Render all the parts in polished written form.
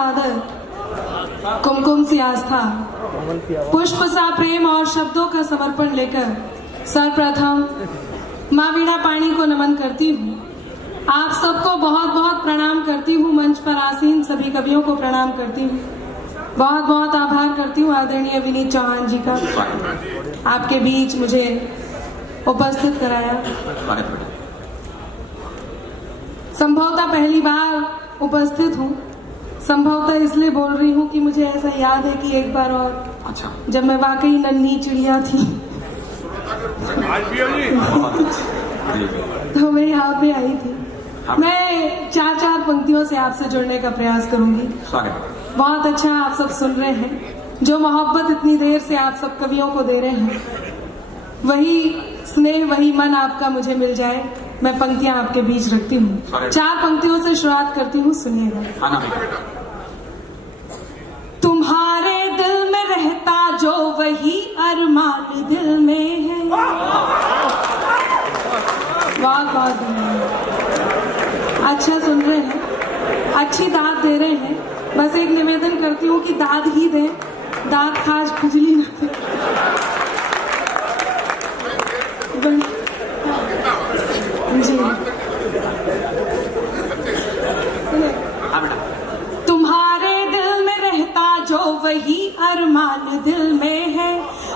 आदर, कुमकुम सी आस्था, पुष्प सा प्रेम और शब्दों का समर्पण लेकर सर्वप्रथम माँ वीणा पाणी को नमन करती हूँ। आप सबको बहुत बहुत प्रणाम करती हूँ। मंच पर आसीन सभी कवियों को प्रणाम करती हूँ। बहुत बहुत आभार करती हूँ आदरणीय विनीत चौहान जी का, आपके बीच मुझे उपस्थित कराया। संभवतः पहली बार उपस्थित हूँ। संभवतः इसलिए बोल रही हूँ कि मुझे ऐसा याद है कि एक बार और जब मैं वाकई नन्ही चिड़िया थी तो मैं यहाँ पे आई थी। मैं चार पंक्तियों से आपसे जुड़ने का प्रयास करूंगी। बहुत अच्छा आप सब सुन रहे हैं। जो मोहब्बत इतनी देर से आप सब कवियों को दे रहे हैं, वही स्नेह वही मन आपका मुझे मिल जाए। मैं पंक्तियां आपके बीच रखती हूँ। 4 पंक्तियों से शुरुआत करती हूँ, सुनिएगा। तुम्हारे दिल में रहता जो वही अरमान दिल में है। बहुत अच्छा सुन रहे हैं, अच्छी दाद दे रहे हैं। बस एक निवेदन करती हूँ कि दाद ही दें, दाद खाज खुजली ना दे। जी तुम्हारे दिल में रहता जो वही अरमान दिल में है।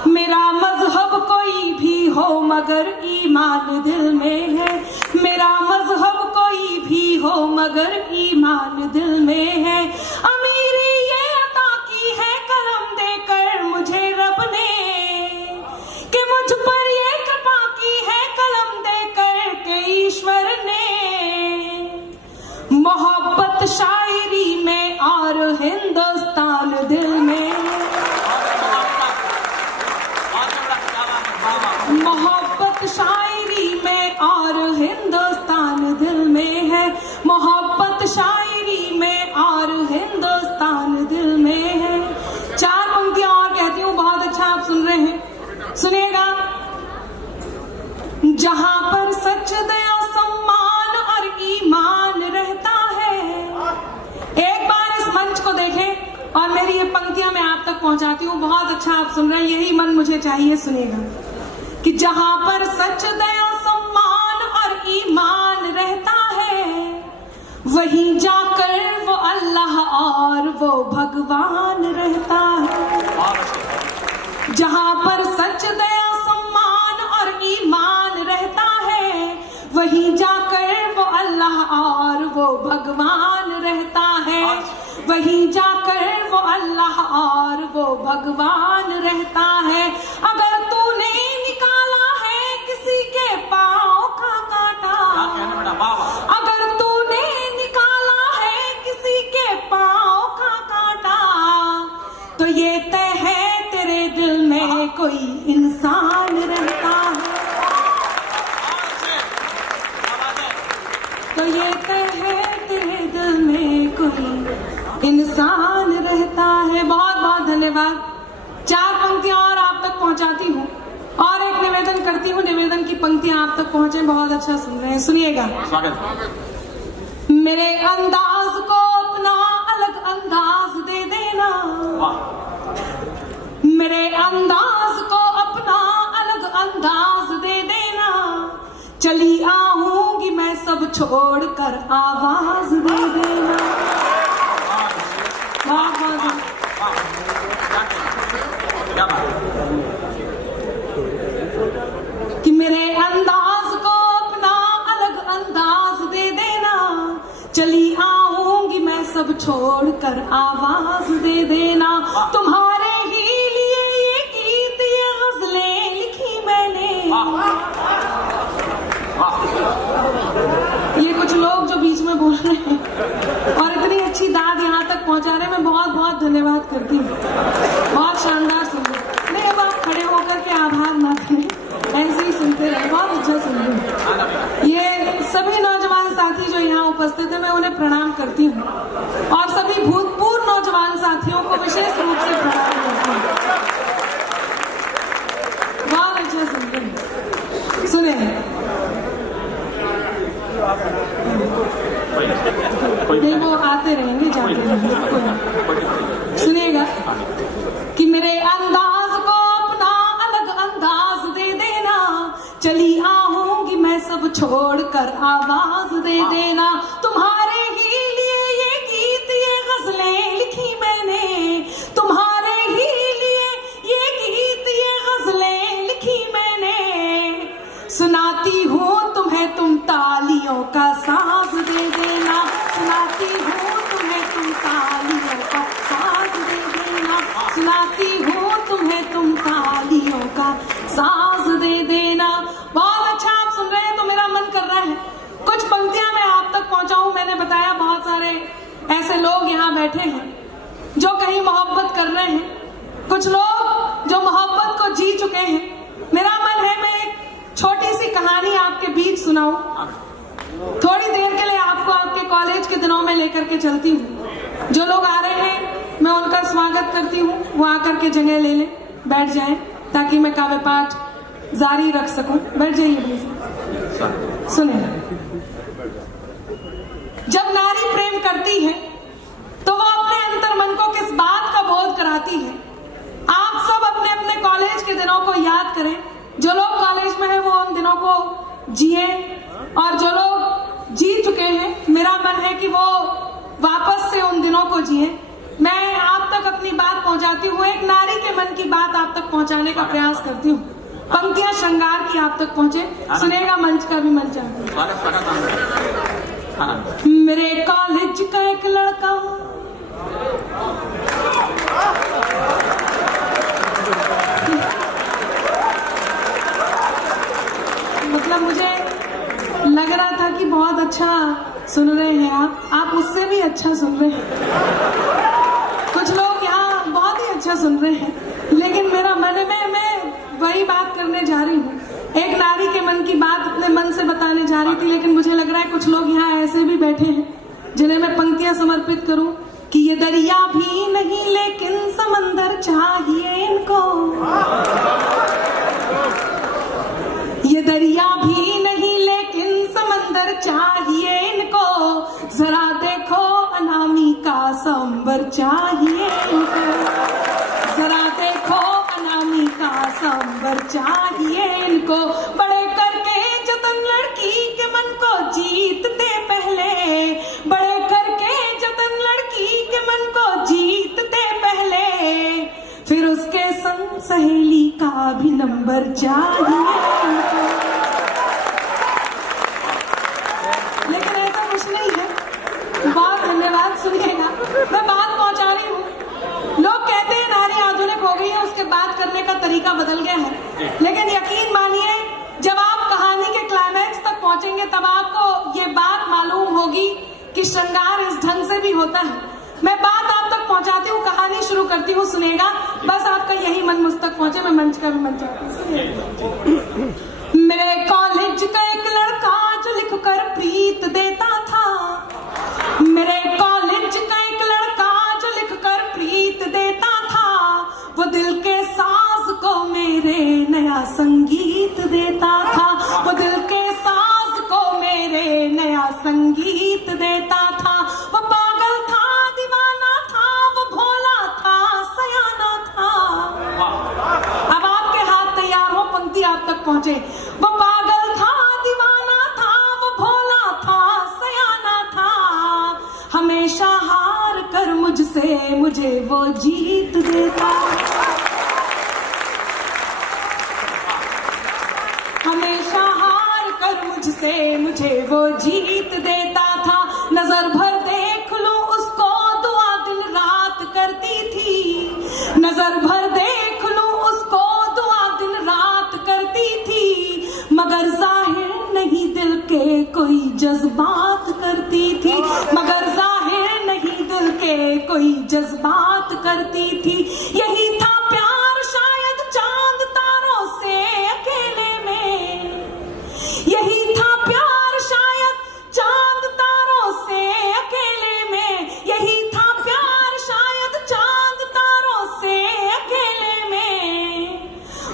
मेरा मजहब कोई भी हो मगर ईमान दिल में है। मेरा मजहब कोई भी हो मगर ईमान दिल में है। अमीरी ये अता की है कलम देकर मुझे रब ने, कि मुझ पर ये कृपा की है कलम देकर के ईश्वर ने। मोहब्बत शायरी में और हिंदुस्तान दिल में। मोहब्बत शायरी में और हिंदुस्तान दिल में है। मोहब्बत शायरी में और हिंदुस्तान दिल में है। 4 पंक्तियां और कहती हूँ। बहुत अच्छा आप सुन रहे हैं, सुनिएगा। जहां पर सच दया सम्मान और ईमान रहता है। एक बार इस मंच को देखें और मेरी ये पंक्तियां मैं आप तक पहुंचाती हूँ। बहुत अच्छा आप सुन रहे हैं, यही मन मुझे चाहिए। सुनिएगा कि जहां पर सच दया सम्मान और ईमान रहता है, वहीं जाकर वो अल्लाह और वो भगवान रहता है। जहां पर सच दया सम्मान और ईमान रहता है, वहीं जाकर वो अल्लाह और वो भगवान रहता है। वहीं जाकर वो अल्लाह और वो भगवान रहता है। अगर तूने निकाला है किसी के पाँव का कांटा, अगर तूने निकाला है किसी के पाँव का कांटा, तो ये तय है तेरे दिल में कोई इंसान रहता है। तो ये तय है तेरे दिल में कोई इंसान रहता है। बहुत बहुत धन्यवाद। 4 पंक्तियां और आप तक पहुंचाती हूँ और एक निवेदन करती हूँ। निवेदन की पंक्तियां आप तक पहुंचे। बहुत अच्छा सुन रहे हैं, सुनिएगा। मेरे अंदाज को अपना अलग अंदाज दे देना। मेरे अंदाज को अपना अलग अंदाज दे देना। चली आऊंगी मैं सब छोड़कर आवाज दे देना। कि मेरे अंदाज को अपना अलग अंदाज दे देना। चली आऊंगी मैं सब छोड़कर आवाज दे देना। तुम्हारे ही लिए ये गीत ये गजलें लिखी मैंने। ये कुछ लोग जो बीच में बोल रहे हैं और इतनी अच्छी दाद यहाँ तक पहुँचा रहे हैं, मैं बहुत बहुत धन्यवाद करती हूँ। बहुत शानदार सुन रहे। नहीं, अब आप खड़े होकर के आभार ना करें, ऐसे ही सुनते रहे। बहुत अच्छा सुन रहे। ये सभी नौजवान साथी जो यहाँ उपस्थित है, मैं उन्हें प्रणाम करती हूँ और सभी भूतपूर्व नौजवान साथियों को विशेष रूप से प्रणाम करती हूँ। बहुत अच्छा सुन रहे। सुने नहीं, वो आते रहेंगे जाते रहेंगे। मेरे अंदाज को अपना अलग अंदाज दे देना, चली आऊंगी मैं सब छोड़कर आवाज दे देना। तुम्हारे ही लिए ये गीत ये गजलें लिखी मैंने, तुम्हारे ही लिए ये गीत ये गजलें लिखी मैंने। सुनाती हूँ तुम्हें तुम तालियों का साज दे देना, सुनाती हूँ तुम्हें तुम तालियों का साज दे देना, सुनाती हूँ तुम्हें तुम तालियों का साज दे देना। बहुत अच्छा आप सुन रहे हैं तो मेरा मन कर रहा है कुछ पंक्तियां मैं आप तक पहुंचाऊं। मैंने बताया बहुत सारे ऐसे लोग यहाँ बैठे हैं जो कहीं मोहब्बत कर रहे हैं, कुछ लोग जो मोहब्बत को जी चुके हैं। मेरा मन है मैं एक छोटी सी कहानी आपके बीच सुनाऊं, थोड़ी देर के लिए आपको आपके कॉलेज के दिनों में लेकर के चलती हूँ। जो लोग आ रहे हैं मैं उनका स्वागत करती हूँ, वो आकर के जगह ले लें, बैठ जाएं ताकि मैं काव्य पाठ जारी रख सकूं। बैठ जाइए प्लीज। सुने, जब नारी प्रेम करती है तो वो अपने अंतर मन को किस बात का बोध कराती है। आप सब अपने अपने कॉलेज के दिनों को याद करें। जो लोग कॉलेज में हैं वो उन दिनों को जिए, और जो लोग जी चुके हैं मेरा मन है कि वो वापस से उन दिनों को जिए। मैं आप तक अपनी बात पहुंचाती हूँ, एक नारी के मन की बात आप तक पहुंचाने का प्रयास करती हूँ। पंक्तियां श्रृंगार की आप तक पहुंचे, सुनेगा मंच का भी मन चाहता। मेरे कॉलेज का एक लड़का मतलब मुझे लग रहा था कि बहुत अच्छा सुन रहे हैं आप उससे भी अच्छा सुन रहे हैं। कुछ लोग यहाँ बहुत ही अच्छा सुन रहे हैं, लेकिन मेरा मन में मैं वही बात करने जा रही हूँ। एक नारी के मन की बात अपने मन से बताने जा रही थी, लेकिन मुझे लग रहा है कुछ लोग यहाँ ऐसे भी बैठे हैं जिन्हें मैं पंक्तियां समर्पित करूं कि ये दरिया भी नहीं लेकिन समंदर चाहिए इनको, ये दरिया भी नहीं लेकिन समंदर चाहिए इनको, जरा देखो अनामिका संबर चाहिए इनको, जरा देखो अनामिका संबर चाहिए इनको। बड़े करके जतन लड़की के मन को जीतते पहले, बड़े करके जतन लड़की के मन को जीतते पहले, फिर उसके संग सहेली का भी नंबर चाहिए इनको। लेकिन ऐसा कुछ नहीं है। बहुत धन्यवाद। सुनिएगा, मैं बात पहुंचा रही हूँ। लोग कहते हैं नारी आधुनिक हो गई है, उसके बात करने का तरीका बदल गया है, लेकिन यकीन मानिए जब आप कहानी के क्लाइमैक्स तक पहुंचेंगे तब आपको ये बात मालूम होगी कि श्रृंगार इस ढंग से भी होता है। मैं बात आप तक पहुंचाती हूँ, कहानी शुरू करती हूँ, सुनेगा। बस आपका यही मन मुझ तक पहुंचे, मैं मंच का भी मन चाहती हूँ। मेरे कॉलेज का एक लड़का जो लिख कर प्रीत देता था, मेरे कॉलेज का एक लड़का जो लिख कर प्रीत देता था, वो दिल के साज को मेरे नया संगीत देता था, वो दिल के साज को मेरे नया संगीत देता था। वो पागल था, दीवाना था, वो भोला था, सयाना था। अब आपके हाथ तैयार हो, पंक्ति आप तक पहुंचे। वो पागल था, दीवाना था, वो भोला था, सयाना था, हमेशा हार कर मुझसे मुझे वो जीत देता, हमेशा हार कर मुझसे मुझे वो जीत देता था। नजर भर देख लूं उसको दुआ दिन रात करती थी, नजर भर देख लूं उसको दुआ दिन रात करती थी, मगर जाहिर नहीं दिल के कोई जज्बात करती थी, मगर जाहिर नहीं दिल के कोई जज्बात करती थी। यही था प्यार शायद चांद तारों से अकेले में, यही था प्यार शायद चांद तारों से अकेले में, यही था प्यार शायद चांद तारों से अकेले में।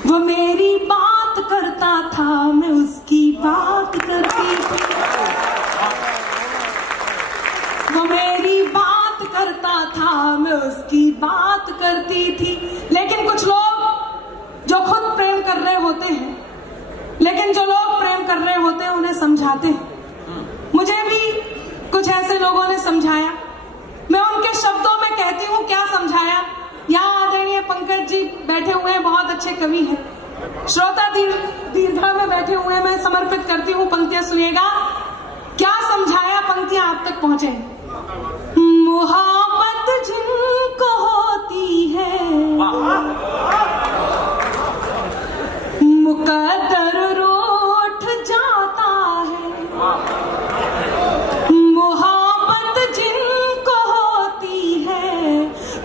वो मेरी बात करता था, मैं उसकी बात करती थी, वो मेरी बात करता था, मैं उसकी बात करती थी। लेकिन समझाते हैं। मुझे भी कुछ ऐसे लोगों ने समझाया, मैं उनके शब्दों में कहती हूँ क्या समझाया। यहाँ आदरणीय पंकज जी बैठे हुए हैं, बहुत अच्छे कवि हैं, श्रोता दीर्घा में बैठे हुए हैं। मैं समर्पित करती हूँ पंक्तियां, सुनिएगा क्या समझाया, पंक्तियां आप तक पहुंचे। मोहब्बत जिनको होती है मुकद्दर रूठ जाता है। मोहब्बत जिनको होती है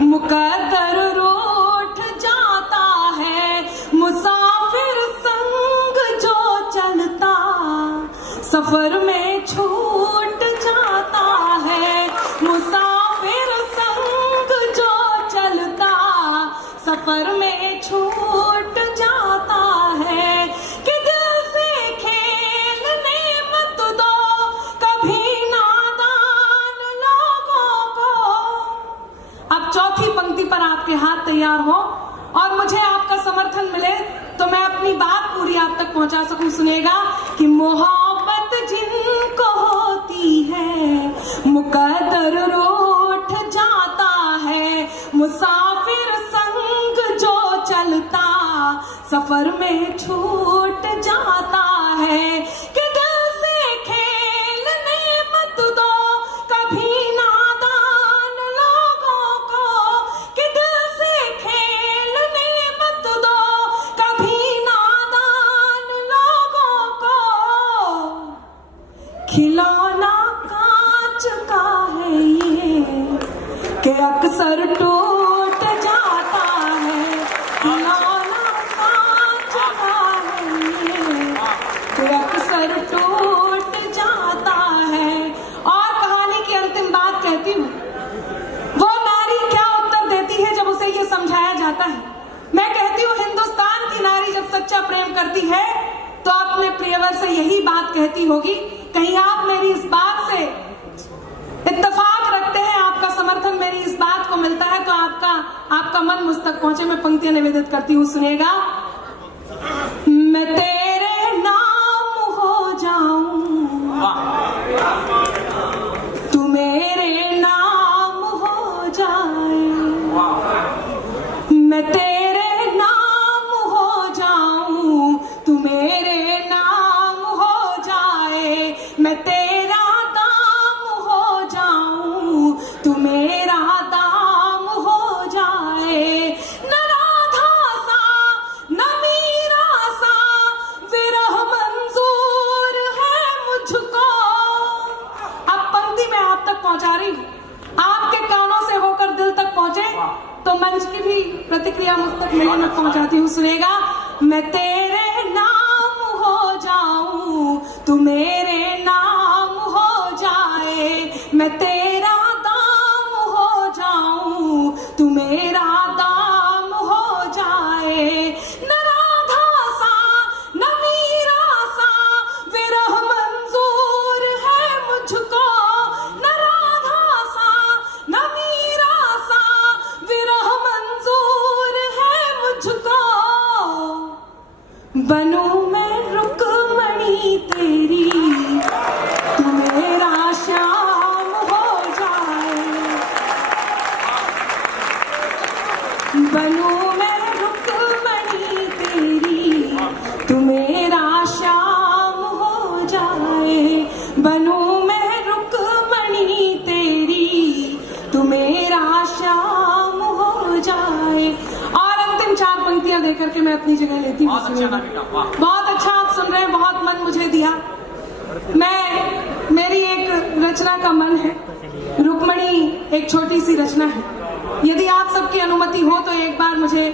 मुकद्दर रूठ जाता है। मुसाफिर संग जो चलता सफर में छूट जाता है। मुसाफिर संग जो चलता सफर में छूट जाता है। कि दिल से खेलने मत दो कभी नादान लोगों को। अब चौथी पंक्ति पर आपके हाथ तैयार हो और मुझे आपका समर्थन मिले तो मैं अपनी बात पूरी आप तक पहुंचा सकूं। सुनेगा कि मोहब्बत जिनको होती है मुकद्दर रूठ जाता है। मुसाफिर संग जो चलता सफर में छूट जाता है। कि दिल से खेलने मत दो कभी नादान लोगों को। कि दिल से खेलने मत दो कभी नादान लोगों को। खिलौना कांच का है ये कि अक्सर टूट जाता है। खिलौना कांच का है ये कि अक्सर टूट जाता है। और कहानी की अंतिम बात कहती हूँ, वो नारी क्या उत्तर देती है जब उसे ये समझाया जाता है। मैं कहती हूँ हिंदुस्तान की नारी जब सच्चा प्रेम करती है तो अपने प्रियवर से यही बात कहती होगी। कहीं आप मेरी इस बात से इत्तेफाक रखते हैं, आपका समर्थन मेरी इस बात को मिलता है तो आपका मन मुझ तक पहुंचे। मैं पंक्तियां निवेदित करती हूँ, सुनेगा। मैं तेरे नाम हो जाऊं तू मेरे नाम हो जाए। मैं तेरे नाम हो जाऊं तू मेरे नाम हो जाए। मैं तेरा दाम हो जाऊं तू मेरा दाम हो जाए। न राधा सा न मीरा सा विरह मंजूर है मुझको। अब पंक्ति मैं आप तक पहुंचा रही हूं, आपके कानों से होकर दिल तक पहुंचे तो मंच की भी प्रतिक्रिया मुझ तक मेरे तक पहुंचाती हूँ। सुनेगा। मैं तेरे नाम हो जाऊं तू मेरे नाम हो जाए। मैं तेरा दाम हो जाऊं तू मेरा दाम हो जाए। न राधा सा न मीरा सा विरह मंजूर है मुझको। न राधा सा न मीरा सा विरह मंजूर है मुझको। बनूं मैं रुकमणी तेरी तू मेरा श्याम हो जाए। बनूं मैं रुकमणी तेरी तू मेरा श्याम हो जाए। बनूं मैं रुकमणी तेरी तू मेरा श्याम हो जाए। और अंतिम चार पंक्तियां देकर के मैं अपनी जगह लेती हूँ। बहुत अच्छा आप सुन रहे हैं, बहुत मन मुझे दिया। मेरी एक रचना का मन है, रुक्मणी एक छोटी सी रचना है। यदि आप सबकी अनुमति हो तो एक बार मुझे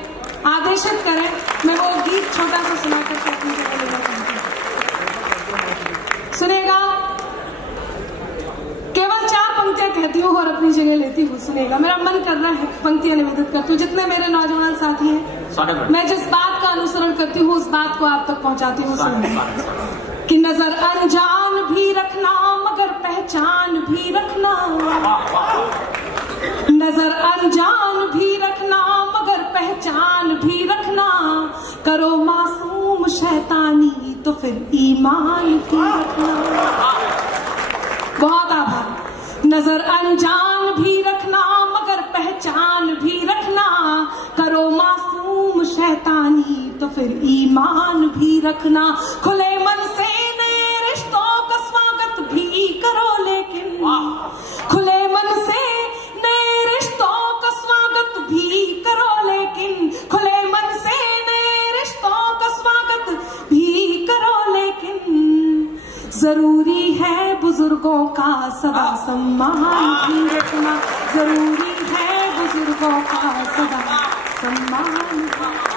आदेशित करें, मैं वो गीत छोटा सा सुनाकर के अपनी जगह लेना चाहती हूँ। सुनेगा। केवल 4 पंक्तियां कहती हूँ और अपनी जगह लेती हूँ। सुनेगा। मेरा मन कर रहा है पंक्तियां निवेदित करती हूँ। जितने मेरे नौजवान साथी हैं, मैं जिस बात का अनुसरण करती हूँ उस बात को आप तक पहुंचाती हूँ। सुनेगा कि नजर अनजान भी रखना मगर पहचान भी रखना। नजर अनजान भी रखना मगर पहचान भी रखना। करो मासूम शैतानी तो फिर ईमान भी रखना। नजर अनजान भी रखना मगर पहचान भी रखना, करो मासूम शैतानी तो फिर ईमान भी रखना। खुले मन से नए रिश्तों का स्वागत भी करो, लेकिन खुले मन से नए रिश्तों का स्वागत भी करो, लेकिन खुले मन से नए रिश्तों का स्वागत भी करो, लेकिन जरूरी है बुजुर्गों का सदा सम्मान भी रखना, जरूरी है बुजुर्गों का सदा सम्मान।